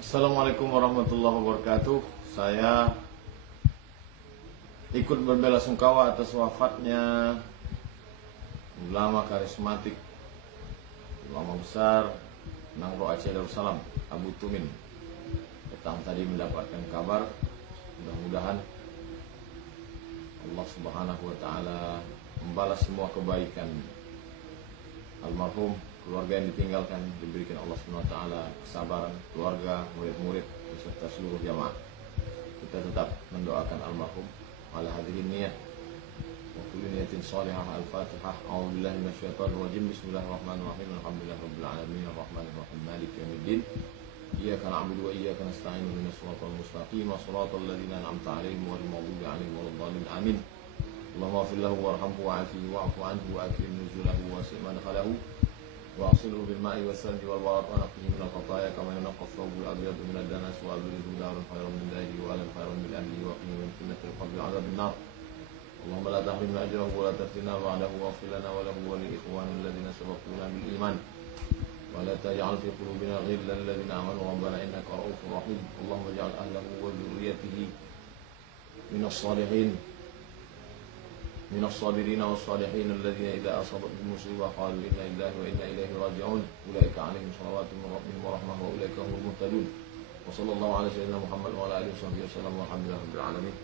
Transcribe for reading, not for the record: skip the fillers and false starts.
Assalamualaikum warahmatullahi wabarakatuh. Saya ikut berbelasungkawa atas wafatnya ulama karismatik, ulama besar Nangro Aceh Darussalam, Abu Tumin. Petang tadi mendapatkan kabar. Mudah-mudahan Allah Subhanahu wa taala membalas semua kebaikan almarhum, keluarga yang ditinggalkan, diberikan Allah Subhanahu wa taala kesabaran, keluarga, murid-murid beserta seluruh jamaah. Kita tetap mendoakan almarhum ala hadirin niyat wa kulli niyatin salihah. Al-Fatihah. A'udzubillahi minasyaitonir rajim. Bismillahirrahmanirrahim. Alhamdulillahirabbil alamin arrahmanir rahim maliki yaumiddin. Iyyaka na'budu wa iyyaka nasta'in ihdinas siratal mustaqim siratal ladzina an'amta 'alaihim ghairil maghdubi 'alaihim waladdallin. Amin. Allahumma ighfir lahu warhamhu wa'afihi wa'fu anhu wa akrim nuzulahu wa wasi' madkhalahu واغسله بالماء والثلج والبرد ونقه من الخطايا كما ينقى الثوب الابيض من الدنس وابدله دارا خيرا من داره واهلا خيرا من اهله وقه من فتنه القبر وعذاب النار. اللهم لا تحرمنا اجره ولا تفتنا بعده واغفر لنا وله ولاخواننا الذين سبقونا بالايمان ولا تجعل في قلوبنا غلا للذين امنوا ربنا انك رؤوف رحيم. اللهم اجعل اهله وذريته من الصالحين من الصابرين والصالحين الذين إذا أصابتهم مصيبة قالوا إنا لله وإنا إليه راجعون أولئك عليهم صلوات من ربهم ورحمة وأولئك هم المهتدون. وصلى الله على سيدنا محمد وعلى آله وصحبه وسلم والحمد لله رب العالمين.